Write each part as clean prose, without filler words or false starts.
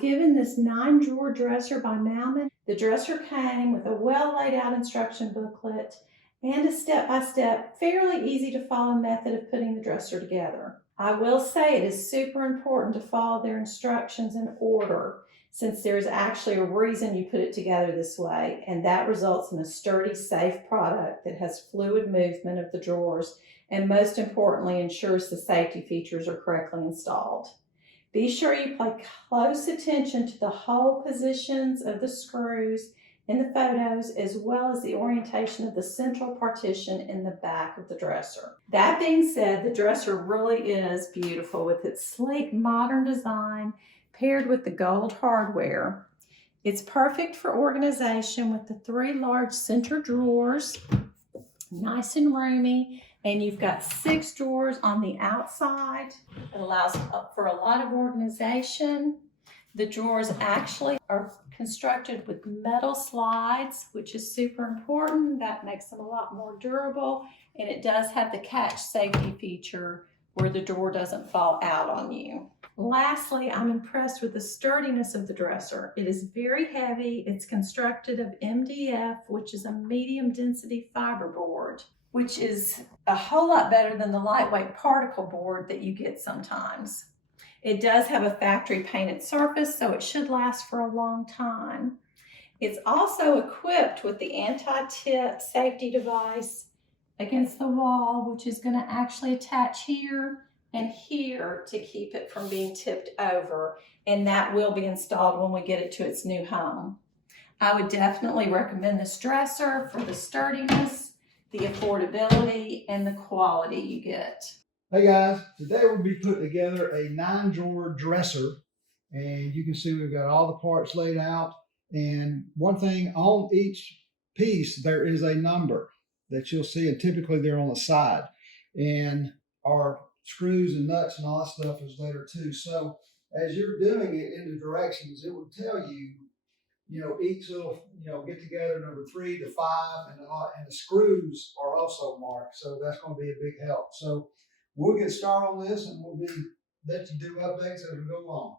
given this 9-drawer dresser by MOUMON. The dresser came with a well laid out instruction booklet and a step-by-step, fairly easy to follow method of putting the dresser together. I will say it is super important to follow their instructions in order, since there's actually a reason you put it together this way, and that results in a sturdy, safe product that has fluid movement of the drawers and, most importantly, ensures the safety features are correctly installed. Be sure you pay close attention to the hole positions of the screws in the photos, as well as the orientation of the central partition in the back of the dresser. That being said, the dresser really is beautiful with its sleek, modern design paired with the gold hardware. It's perfect for organization with the 3 large center drawers, nice and roomy, and you've got 6 drawers on the outside. It allows for a lot of organization. The drawers actually are constructed with metal slides, which is super important. That makes them a lot more durable, and it does have the catch safety feature where the drawer doesn't fall out on you. Lastly, I'm impressed with the sturdiness of the dresser. It is very heavy. It's constructed of MDF, which is a medium density fiberboard, which is a whole lot better than the lightweight particle board that you get sometimes. It does have a factory painted surface, so it should last for a long time. It's also equipped with the anti-tip safety device against the wall, which is going to actually attach here and here to keep it from being tipped over, and that will be installed when we get it to its new home. I would definitely recommend this dresser for the sturdiness, the affordability, and the quality you get. Hey guys, today we'll be putting together a 9-drawer dresser, and you can see we've got all the parts laid out, and one thing on each piece there is a number that you'll see, and typically they're on the side, and our screws and nuts and all that stuff is later too. So as you're doing it in the directions, it will tell you, each little, get together number 3 to 5, and the screws are also marked. So that's going to be a big help. So we'll get started on this, and we'll let you do updates as we go along.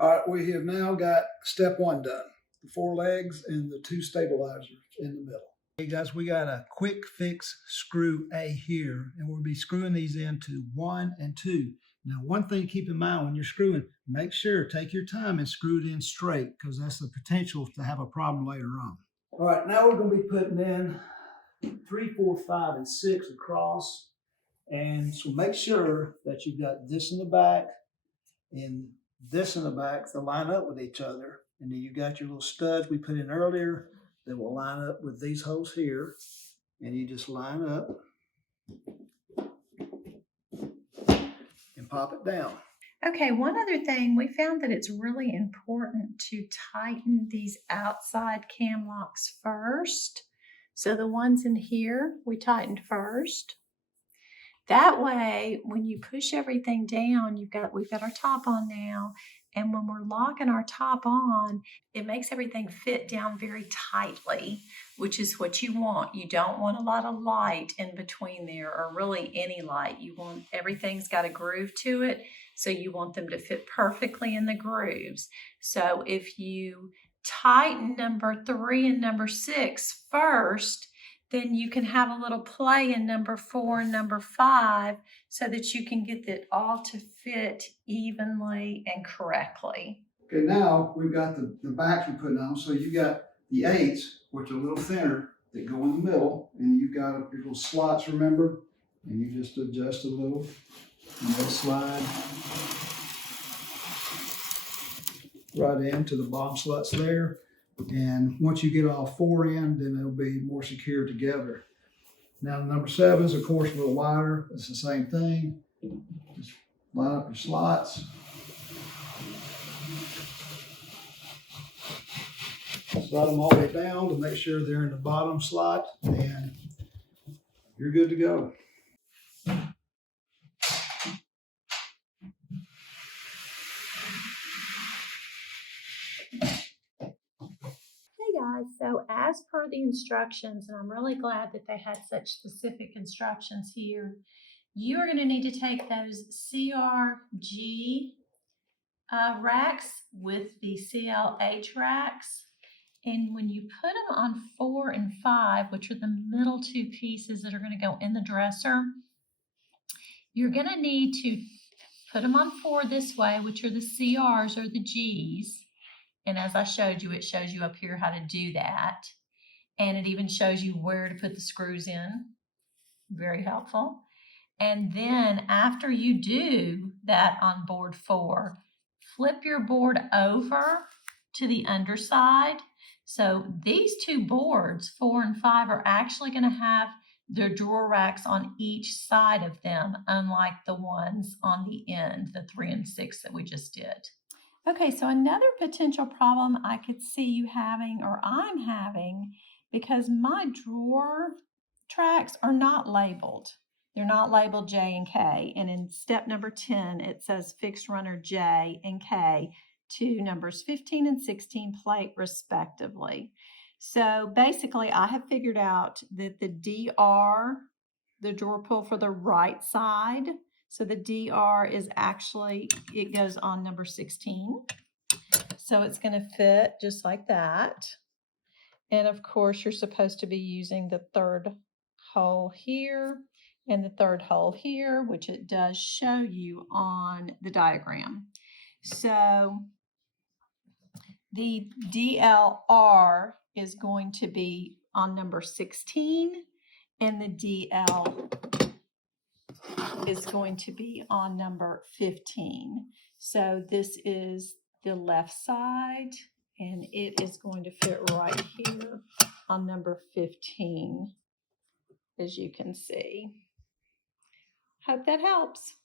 All right, we have now got step 1 done. The 4 legs and the 2 stabilizers in the middle. Hey guys, we got a quick fix screw A here, and we'll be screwing these into 1 and 2. Now, one thing to keep in mind when you're screwing, make sure, take your time and screw it in straight, because that's the potential to have a problem later on. All right, now we're going to be putting in 3, 4, 5, and 6 across. And so make sure that you've got this in the back and this in the back to line up with each other. And then you got your little studs we put in earlier that will line up with these holes here. And you just line up and pop it down. Okay, one other thing, we found that it's really important to tighten these outside cam locks first. So the ones in here, we tightened first. That way, when you push everything down, we've got our top on now, and when we're locking our top on, it makes everything fit down very tightly, which is what you want. You don't want a lot of light in between there, or really any light. Everything's got a groove to it, so you want them to fit perfectly in the grooves. So if you tighten number 3 and number 6 first, then you can have a little play in number 4 and number 5 so that you can get it all to fit evenly and correctly. Okay, now we've got the backs we're putting on. So you got the 8s, which are a little thinner, that go in the middle, and you've got your little slots, remember? And you just adjust a little, and they'll slide right into the bottom slots there. And once you get all 4 in, then it'll be more secure together. Now the number 7s, of course, a little wider. It's the same thing. Just line up your slots. Slide them all the way down to make sure they're in the bottom slot, and you're good to go. So as per the instructions, and I'm really glad that they had such specific instructions here, you are going to need to take those CRG racks with the CLH racks. And when you put them on 4 and 5, which are the middle two pieces that are going to go in the dresser, you're going to need to put them on 4 this way, which are the CRs or the Gs. And as I showed you, it shows you up here how to do that. And it even shows you where to put the screws in. Very helpful. And then after you do that on board 4, flip your board over to the underside. So these two boards, 4 and 5, are actually going to have their drawer racks on each side of them, unlike the ones on the end, the 3 and 6 that we just did. Okay, so another potential problem I could see you having, or I'm having, because my drawer tracks are not labeled. They're not labeled J and K. And in step number 10, it says fixed runner J and K to numbers 15 and 16 plate respectively. So basically, I have figured out that the DR, the drawer pull for the right side, so the DR is actually, it goes on number 16. So it's going to fit just like that. And of course, you're supposed to be using the third hole here and the third hole here, which it does show you on the diagram. So the DLR is going to be on number 16, and the DL is going to be on number 15. So this is the left side, and it is going to fit right here on number 15, as you can see. Hope that helps.